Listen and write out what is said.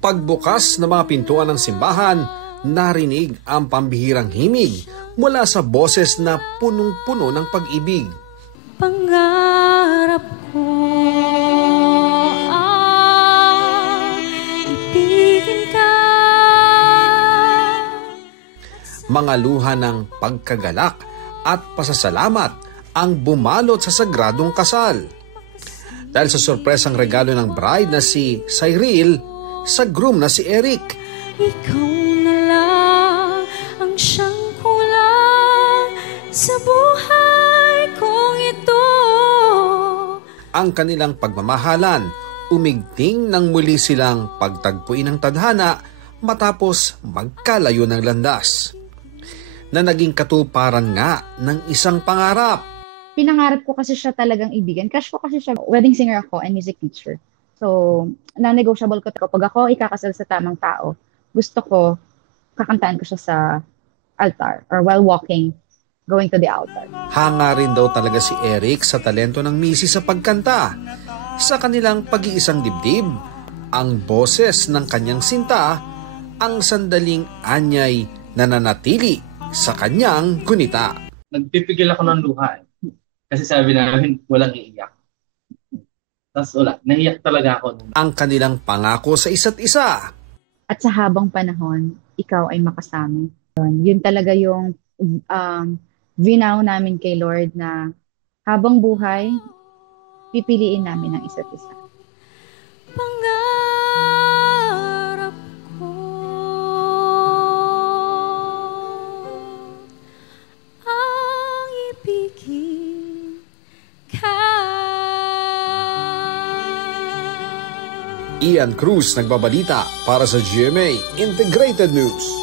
Pagbukas ng mga pintuan ng simbahan, narinig ang pambihirang himig mula sa boses na punong-puno ng pag-ibig. Pangarap ko ang ibigin ka. Mga luha ng pagkagalak at pasasalamat ang bumalot sa sagradong kasal. Dahil sa sorpresang regalo ng bride na si Cyril sa groom na si Eric. Ikaw na lang ang siyang kulang sa buhay kong ito. Ang kanilang pagmamahalan, umigting nang muli silang pagtagpuin ng tadhana matapos magkalayo ng landas. Na naging katuparan nga ng isang pangarap. Pinangarap ko kasi siya talagang ibigan. Crush ko kasi siya. Wedding singer ako and music teacher. So, non-negotiable ko. Kapag ako ikakasal sa tamang tao, gusto ko, kakantaan ko siya sa altar or while walking, going to the altar. Hanga rin daw talaga si Eric sa talento ng misis sa pagkanta. Sa kanilang pag-iisang dibdib, ang boses ng kanyang sinta, ang sandaling anyay na nanatili sa kanyang gunita. Nagpipigil ako ng luha. Kasi sabi namin, walang iiyak. Tapos wala, naiyak talaga ako. Ang kanilang pangako sa isa't isa. At sa habang panahon, ikaw ay makasama. Yun talaga yung vow namin kay Lord na habang buhay, pipiliin namin ang isa't isa. Pangarap ko ang ibigin ka. Ian Cruz nagbabalita para sa GMA Integrated News.